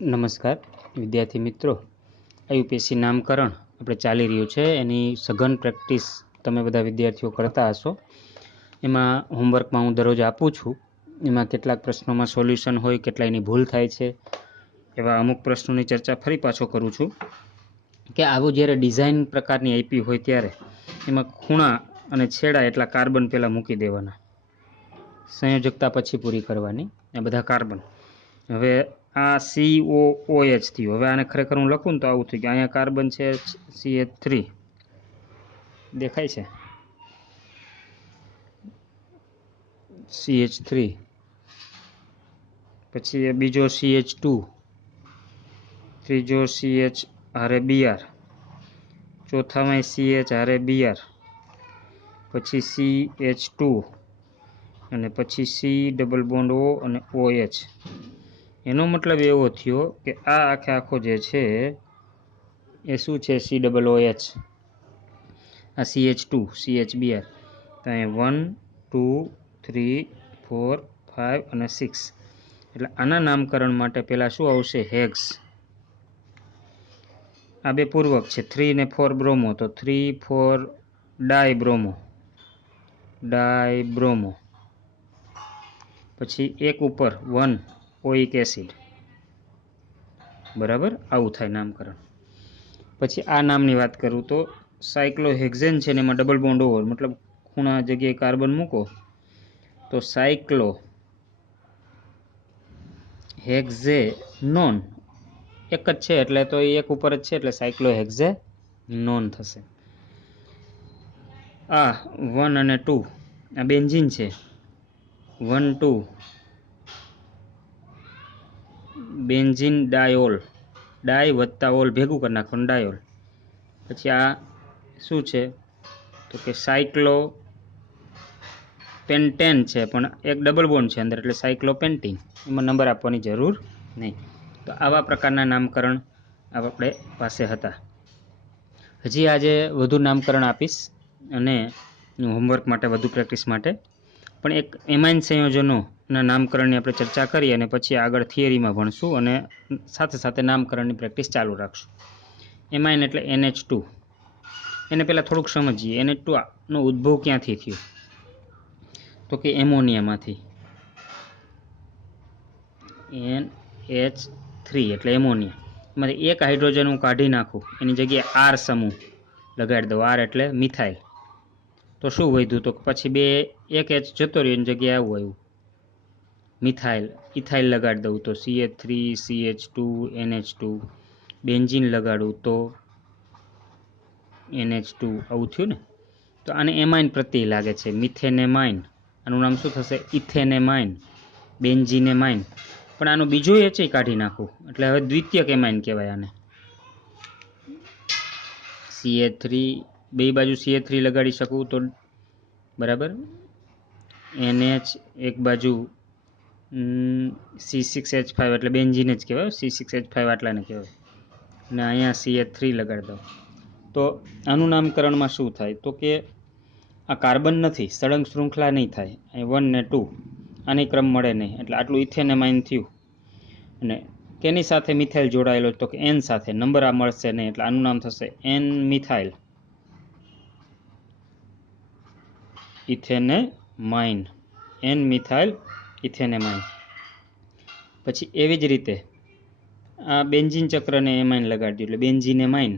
નમસ્કાર વિદ્યાર્થી મિત્રો, આયુપીએસસી નામકરણ આપણે ચાલી રહ્યું છે એની સઘન પ્રેક્ટિસ તમે બધા વિદ્યાર્થીઓ કરતા હશો. એમાં હોમવર્કમાં હું દરરોજ આપું છું. એમાં કેટલાક પ્રશ્નોમાં સોલ્યુશન હોય, કેટલા એની ભૂલ થાય છે, એવા અમુક પ્રશ્નોની ચર્ચા ફરી પાછો કરું છું કે આવું જ્યારે ડિઝાઇન પ્રકારની આપી હોય ત્યારે એમાં ખૂણા અને છેડા એટલા કાર્બન પહેલાં મૂકી દેવાના, સંયોજકતા પછી પૂરી કરવાની. આ બધા કાર્બન. હવે આ COOH થયું. હવે આને ખરેખર હું લખું ને તો આવું થયું કે અહીંયા કાર્બન છે CH3 દેખાય છે, CH3, પછી બીજો CH2, ત્રીજો CH હારે Br, ચોથામાં CH હારે Br, પછી CH2 અને પછી C ડબલ બોન્ડ O અને OH. એનો મતલબ એવો થયો કે આ આખો જે છે એ શું છે, COOH, આ CH2, CHBr. તો અહીંયા 1 2 3 4 5 અને 6. એટલે આના નામકરણ માટે પહેલાં શું આવશે? હેક્સ. આ બે પૂર્વક છે, 3 ને 4 બ્રોમો, તો 3 4 ડાયબ્રોમો, ડાયબ્રોમો. પછી એક ઉપર 1 ઓઇક એસિડ. બરાબર, આવું થાય નામકરણ. પછી આ નામની વાત કરું તો સાયક્લોહેક્ઝેન છે ને એમાં ડબલ બોન્ડ ઓવર, મતલબ ખૂણા જગ્યાએ કાર્બન મૂકો તો સાયક્લો હેક્ઝેનોન એક જ છે એટલે તો એ એક ઉપર જ છે એટલે સાયક્લોહેક્ઝેનોન થશે. આ 1 અને 2 આ બેન્ઝીન છે, 1 2 બેન્ઝીન ડાયોલ, ડાય વત્તા ઓલ ભેગું કરી નાખવાનું, ડાયોલ. પછી આ શું છે તો કે સાયક્લો પેન્ટેન છે, પણ એક ડબલ બોન્ડ છે અંદર એટલે સાયક્લોપેન્ટીન. એમાં નંબર આપવાની જરૂર નહીં. તો આવા પ્રકારના નામકરણ આપણે પાસે હતા. હજી આજે વધુ નામકરણ આપીશ અને હોમવર્ક માટે વધુ પ્રેક્ટિસ માટે. પણ એક એમાઇન સંયોજનોના નામકરણની આપણે ચર્ચા કરી અને પછી આગળ થિયરીમાં ભણશું અને સાથે સાથે નામકરણની પ્રેક્ટિસ ચાલુ રાખશું. એમાઇન એટલે NH2. એને પહેલાં થોડુંક સમજીએ. NH2 નો ઉદ્ભવ ક્યાંથી થયો તો કે એમોનિયામાંથી. NH3 એટલે એમોનિયા. એમાંથી એક હાઇડ્રોજન હું કાઢી નાખું, એની જગ્યાએ R સમૂહ લગાડી દઉં, R એટલે મિથાઇલ, તો શું વધ્યું તો પછી એક H જતો રહ્યો, એની જગ્યાએ આવું આવ્યું મિથાઇલ. ઇથાઇલ લગાડી દઉં તો CH3 CH2 NH2. બેન્ઝીન લગાડું તો NH2, આવું થયું ને. તો આને એમાઇન પ્રત્યય લાગે છે, મિથેનેમાઇન. આનું નામ શું થશે? ઇથેનેમાઇન, બેન્ઝીનેમાઇન. પણ આનું બીજું H કાઢી નાખું એટલે હવે દ્વિતીયક એમાઇન કહેવાય આને. CH3 બે બાજુ CH3 લગાડી શકું તો બરાબર, NH એક બાજુ C6H5 એટલે બેન્ઝીન જ કહેવાય, C6H5 આટલાને કહેવાય, અને અહીંયા CH3 લગાડી દઉં તો આનું નામકરણમાં શું થાય તો કે આ કાર્બન નથી, સળંગ શૃંખલા નહીં થાય. અહીં 1 ને 2 આની ક્રમ મળે નહીં એટલે આટલું ઇથેનેમાઇન થયું. અને કેની સાથે મિથાઇલ જોડાયેલો તો કે N સાથે. નંબર આ મળશે નહીં એટલે આનું નામ થશે N methyl ethanamine, N methyl ethanamine. પછી એવી જ રીતે આ બેન્ઝીન ચક્રને એમાઇન લગાડી દઉં એટલે બેન્ઝીનેમાઇન,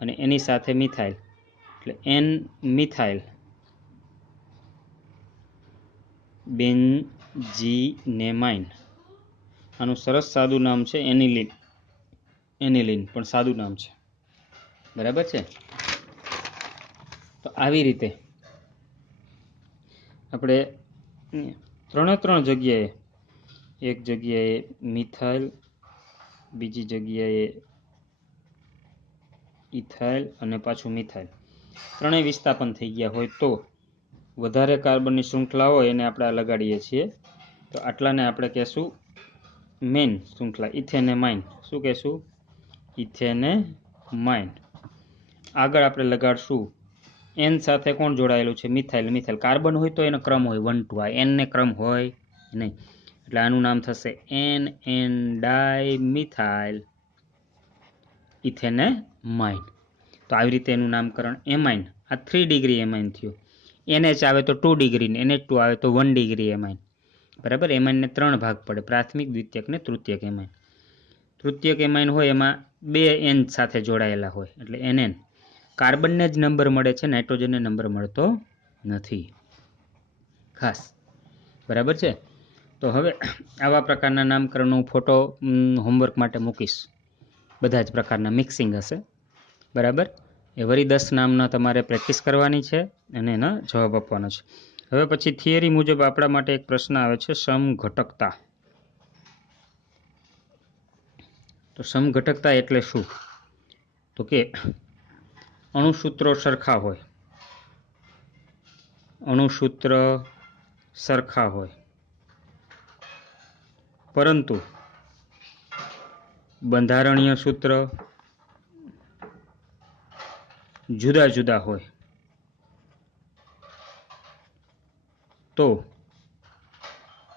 અને એની સાથે મિથાઇલ એટલે N મિથાઇલ બેન્ઝીનેમાઇન. આનું સરસ સાદું નામ છે એનિલિન. એનિલિન પણ સાદું નામ છે, બરાબર છે. તો આવી રીતે આપણે ત્રણ જગ્યાએ, એક જગ્યાએ મિથાઇલ, બીજી જગ્યાએ ઇથાઇલ અને પાછું મિથાઇલ, ત્રણેય વિસ્થાપન થઈ ગયા હોય તો વધારે કાર્બનની શૃંખલા હોય એને આપણે લગાડીએ છીએ. તો આટલાને આપણે કહેશું મેઇન શૃંખલા, ઇથેનેમાઇન. શું કહેશું? ઇથેનેમાઇન. આગળ આપણે લગાડશું N સાથે કોણ જોડાયેલું છે? મિથાઇલ. મિથાઇલ કાર્બન હોય તો એનો ક્રમ હોય 1 2. આ N ને ક્રમ હોય નહીં. એટલે આનું નામ થશે NN ડાયમિથાઇલ ઇથેનેમાઇન. તો આવી રીતે એનું નામકરણ એમાઇન, આ 3 ડિગ્રી એમાઇન થયું. NH આવે તો 2 ડિગ્રી ને NH2 આવે તો 1 ડિગ્રી એમાઇન. બરાબર. એમાઇનને 3 ભાગ પડે, પ્રાથમિક, દ્વિતીયક ને તૃતીયક એમાઇન. તૃતીયક એમાઇન હોય એમાં 2 N સાથે જોડાયેલા હોય એટલે NN. કાર્બનને જ નંબર મળે છે, નાઇટ્રોજનને નંબર મળતો નથી ખાસ. બરાબર છે. તો હવે આવા પ્રકારના નામકરણનો ફોટો હોમવર્ક માટે મૂકીશ. બધા જ પ્રકારના મિક્સિંગ હશે. બરાબર. એ વળી 10 નામના તમારે પ્રેક્ટિસ કરવાની છે અને એના જવાબ આપવાનો છે. હવે પછી થિયરી મુજબ આપણા માટે એક પ્રશ્ન આવે છે સમઘટકતા. તો સમઘટકતા એટલે શું? તો કે અણુસૂત્રો સરખા હોય, અણુસૂત્ર સરખા હોય પરંતુ બંધારણીય સૂત્ર જુદા જુદા હોય તો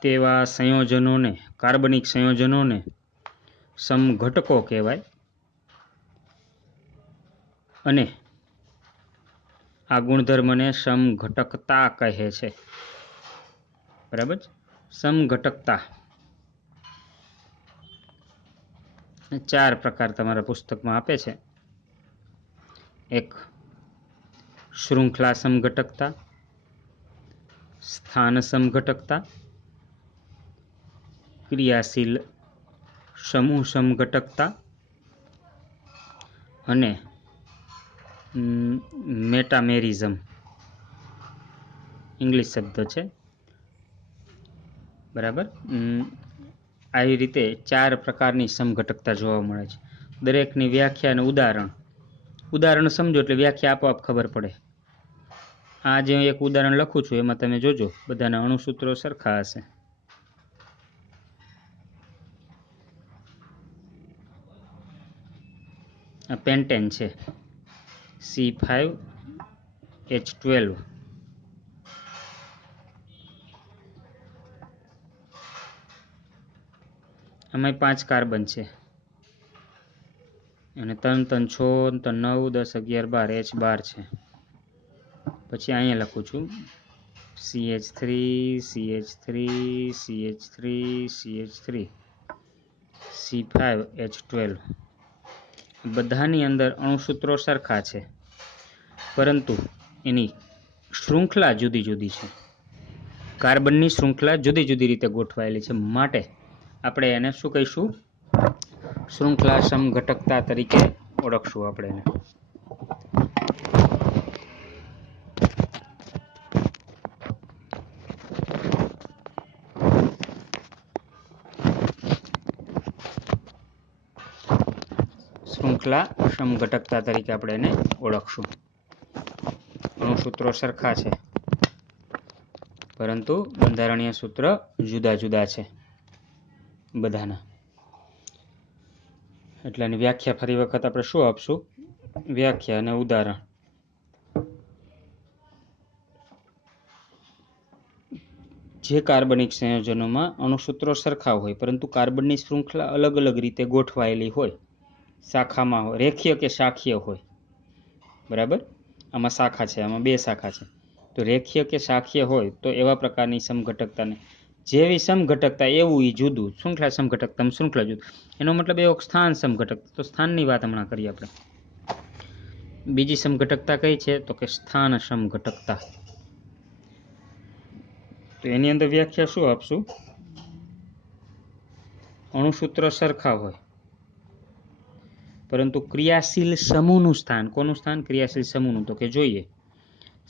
તેવા સંયોજનોને, કાર્બનિક સંયોજનોને સમઘટકો કહેવાય. અને આ ગુણધર્મને સમઘટકતા કહે છે. બરાબર. સમઘટકતા 4 પ્રકાર તમારા પુસ્તકમાં આપે છે. એક શૃંખલા સમઘટકતા, સ્થાન સમઘટકતા, ક્રિયાશીલ સમૂહ સમઘટકતા અને મેટામેરિઝમ ઇંગ્લિશ શબ્દ છે. બરાબર. આવી રીતે 4 પ્રકારની સમઘટકતા જોવા મળે છે. દરેકની વ્યાખ્યા અને ઉદાહરણ સમજો એટલે વ્યાખ્યા આપોઆપ ખબર પડે. આ જે એક ઉદાહરણ લખું છું એમાં તમે જોજો બધાના અણુસૂત્રો સરખા હશે. આ પેન્ટેન છે C5H12. આમાં 5 કાર્બન છે અને 3 3 6 3 9 10 11 12 H12 છે. પછી અહીંયા લખું છું CH3 CH3 CH3 CH3 C5H12. બધાની અંદર અણુસૂત્રો સરખા છે પરંતુ એની શૃંખલા જુદી જુદી છે. કાર્બનની શૃંખલા જુદી જુદી રીતે ગોઠવાયેલી છે. માટે આપણે એને શું કહીશું? શૃંખલા સમઘટકતા તરીકે ઓળખશું આપણે એને. શૃંખલા સમઘટકતા તરીકે આપણે એને ઓળખશું. અણુસૂત્રો સરખા છે પરંતુ બંધારણીય સૂત્ર જુદા જુદા છે બધાના. એટલે એની વ્યાખ્યા ફરી વખત આપણે શું આપશું? વ્યાખ્યા અને ઉદાહરણ. જે કાર્બનિક સંયોજનોમાં અણુસૂત્રો સરખા હોય પરંતુ કાર્બનની શૃંખલા અલગ અલગ રીતે ગોઠવાયેલી હોય, શાખામાં હોય, રેખીય કે શાખીય હોય. બરાબર. આમાં શાખા છે, આમાં 2 શાખા છે. તો રેખીય કે શાખીય હોય તો એવા પ્રકારની સમઘટકતાને જેવી સમઘટકતા એવું ઈ જુદું. શૃંખલા સમઘટકતામાં શૃંખલા જુદું. એનો મતલબ એવો સ્થાન સમઘટકતા. તો સ્થાનની વાત હમણાં કરીએ આપણે. બીજી સમઘટકતા કઈ છે? તો કે સ્થાન સમઘટકતા. તો એની અંદર વ્યાખ્યા શું આપશું? અણુસૂત્ર સરખા હોય પરંતુ ક્રિયાશીલ સમૂહનું સ્થાન. કોનું સ્થાન? ક્રિયાશીલ સમૂહનું. તો કે જોઈએ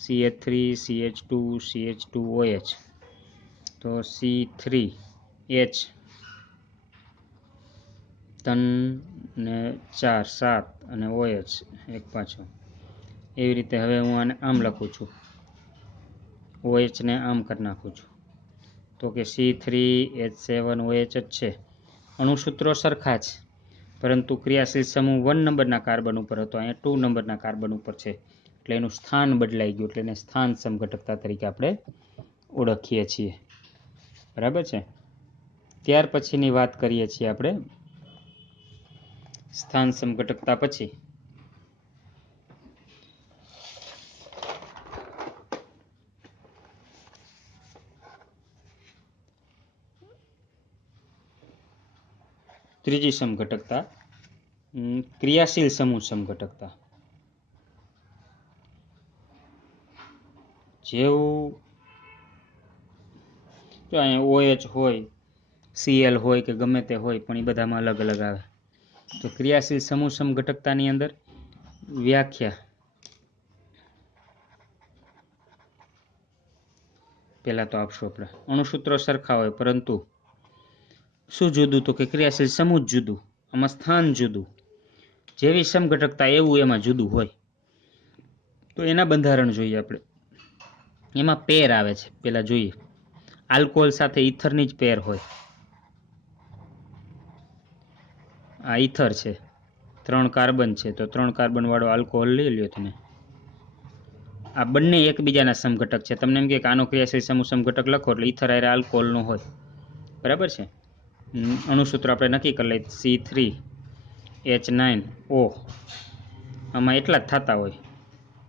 CH3 CH2 CH2OH. તો C3H 3 ને 4 7 અને OH એક પાછો. એવી રીતે હવે હું આને આમ લખું છું, OH ને આમ કરી નાખું છું. તો કે C3H7OH જ છે. અણુસૂત્રો સરખા છે પરંતુ ક્રિયાશીલ સમૂહ 1 નંબરના કાર્બન ઉપર હતો, અહીંયા 2 નંબરના કાર્બન ઉપર છે. એટલે એનું સ્થાન બદલાઈ ગયું. એટલે એને સ્થાન સમઘટકતા તરીકે આપણે ઓળખીએ છીએ. બરાબર છે. ત્યાર પછીની વાત કરીએ છીએ આપણે સ્થાન સમઘટકતા પછી ત્રીજી સમઘટકતા ક્રિયાશીલ સમૂહ સમઘટકતા. જેવું જો અહીંયા OH હોય, Cl હોય કે ગમે તે હોય, પણ એ બધામાં અલગ અલગ આવે. તો ક્રિયાશીલ સમૂહ સમઘટકતાની અંદર વ્યાખ્યા પહેલા તો આપશું આપણે. અણુસૂત્રો સરખા હોય પરંતુ શું જુદું? તો કે ક્રિયાશીલ સમૂહ જુદું, આમાં સ્થાન જુદું. જેવી સમઘટકતા એવું એમાં જુદું હોય. તો એના બંધારણ જોઈએ આપણે. એમાં પેર આવે છે, પેલા જોઈએ. આલ્કોહોલ સાથે ઈથરની જ પેર હોય. આ ઈથર છે, 3 કાર્બન છે, તો 3 કાર્બન વાળો આલ્કોહોલ લઈ લ્યો તમે. આ બંને એકબીજાના સમઘટક છે. તમને એમ કે આનો ક્રિયાશીલ સમૂહ સમઘટક લખો એટલે ઈથર હારે આલ્કોહોલનો હોય. બરાબર છે. અણુસૂત્ર આપણે નક્કી કરી લઈએ. C3H9O. આમાં એટલા જ થતા હોય,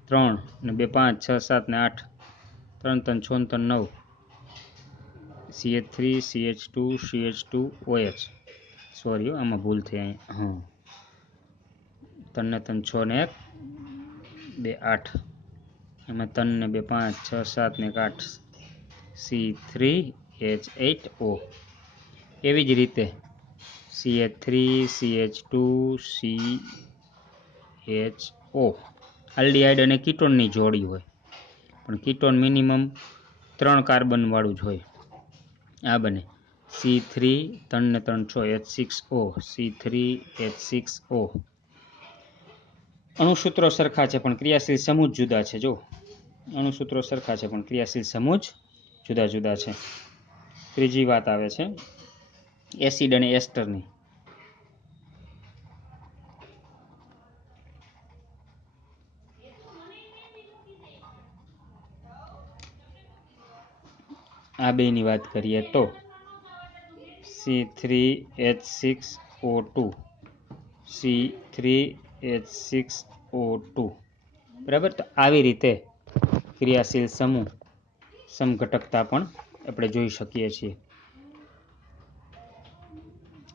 3 ને 2 5 6 7 ને 8, 3 3 6 3 9, CH3 CH2 CH2OH. સોરી, આમાં ભૂલ થઈ અહીંયા. હા, 3 ને 3 6 ને 1 2 8, એમાં 3 ને 2 5 6 7 ને 8, C3H8O. એવી જ રીતે CH3 CH2 CHO. આલ્ડીહાઇડ અને કીટોનની જોડી હોય, પણ કીટોન મિનિમમ 3 કાર્બન વાળું જ હોય. આ બને C3 3 ને 3 6 H6O, C3H6O. અણુસૂત્રો સરખા છે પણ ક્રિયાશીલ સમૂહ જુદા છે. જો અણુસૂત્રો સરખા છે પણ ક્રિયાશીલ સમૂહ જુદા જુદા છે. ત્રીજી વાત આવે છે એસિડ અને એસ્ટરની. આ બેની વાત કરીએ તો C3H6O2, C3H6O2. બરાબર. તો આવી રીતે ક્રિયાશીલ સમૂહ સમઘટકતા પણ આપણે જોઈ શકીએ છીએ.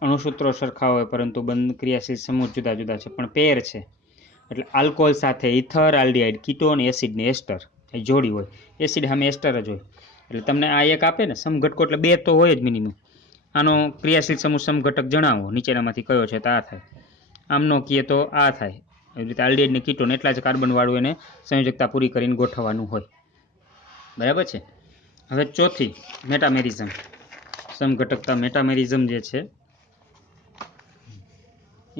અણુસૂત્રો સરખા હોય પરંતુ બંધ ક્રિયાશીલ સમૂહ જુદા જુદા છે, પણ પેર છે. એટલે આલ્કોહોલ સાથે ઇથર, આલ્ડીહાઇડ, કીટોન, એસિડ ને એસ્ટર એ જોડી હોય. એસિડ સામે એસ્ટર જ હોય. એટલે તમને આ એક આપે ને સમઘટકો, એટલે 2 તો હોય જ મિનિમમ. આનો ક્રિયાશીલ સમૂહ સમઘટક જણાવો, નીચેનામાંથી કયો છે તો આ થાય. આમનો કહીએ તો આ થાય. એવી રીતે આલ્ડીહાઇડ ને કીટોન એટલા જ કાર્બન વાળું એને સંયોજકતા પૂરી કરીને ગોઠવવાનું હોય. બરાબર છે. હવે ચોથી મેટામેરિઝમ સમઘટકતા. મેટામેરિઝમ જે છે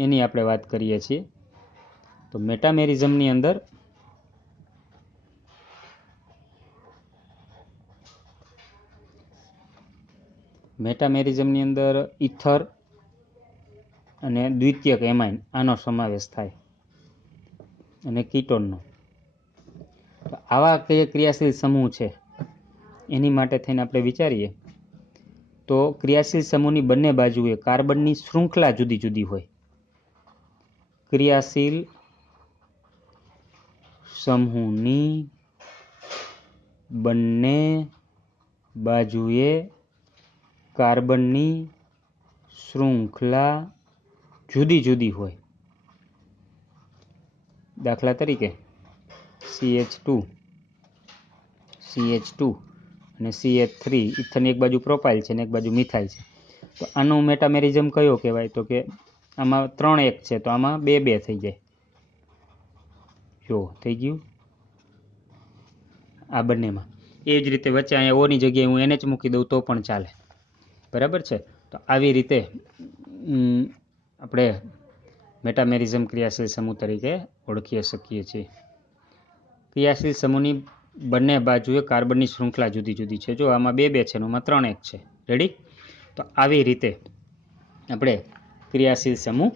એની આપણે વાત કરીએ છીએ. તો મેટામેરિઝમની અંદર ઇથર અને દ્વિતીયક એમાઇન આનો સમાવેશ થાય, અને કીટોનનો. તો આવા કઈ ક્રિયાશીલ સમૂહ છે એની માટે થઈને આપણે વિચારીએ તો ક્રિયાશીલ સમૂહની બંને બાજુએ કાર્બનની શૃંખલા જુદી જુદી હોય. ક્રિયાશીલ સમૂહની બંને બાજુએ કાર્બનની શૃંખલા જુદી જુદી હોય. દાખલા તરીકે CH2 અને CH3, ઇથરની એક બાજુ પ્રોપાઇલ છે અને એક બાજુ મિથાઇલ છે. તો આનો મેટામેરિઝમ કયો કહેવાય? તો કે આમાં 3 1 છે, તો આમાં 2 2 થઈ જાય. જો થઈ ગયું આ બંનેમાં. એ જ રીતે વચ્ચે અહીંયા ઓની જગ્યાએ હું NH મૂકી દઉં તો પણ ચાલે. બરાબર છે. તો આવી રીતે આપણે મેટામેરિઝમ ક્રિયાશીલ સમૂહ તરીકે ઓળખી શકીએ છીએ. ક્રિયાશીલ સમૂહની બંને બાજુએ કાર્બનની શૃંખલા જુદી જુદી છે. જો આમાં 2 2 છે અને આમાં 3 1 છે. રેડી? તો આવી રીતે આપણે ક્રિયાશીલ સમૂહ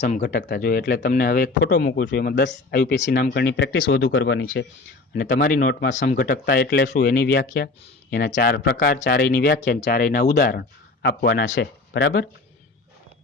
સમઘટકતા જોઈએ. એટલે તમને હવે એક ફોટો મૂકું છું, એમાં 10 IUPAC નામકરણની પ્રેક્ટિસ વધુ કરવાની છે. અને તમારી નોટમાં સમઘટકતા એટલે શું એની વ્યાખ્યા, એના 4 પ્રકાર, ચારેયની વ્યાખ્યા અને ચારેયના ઉદાહરણ આપવાના છે. બરાબર.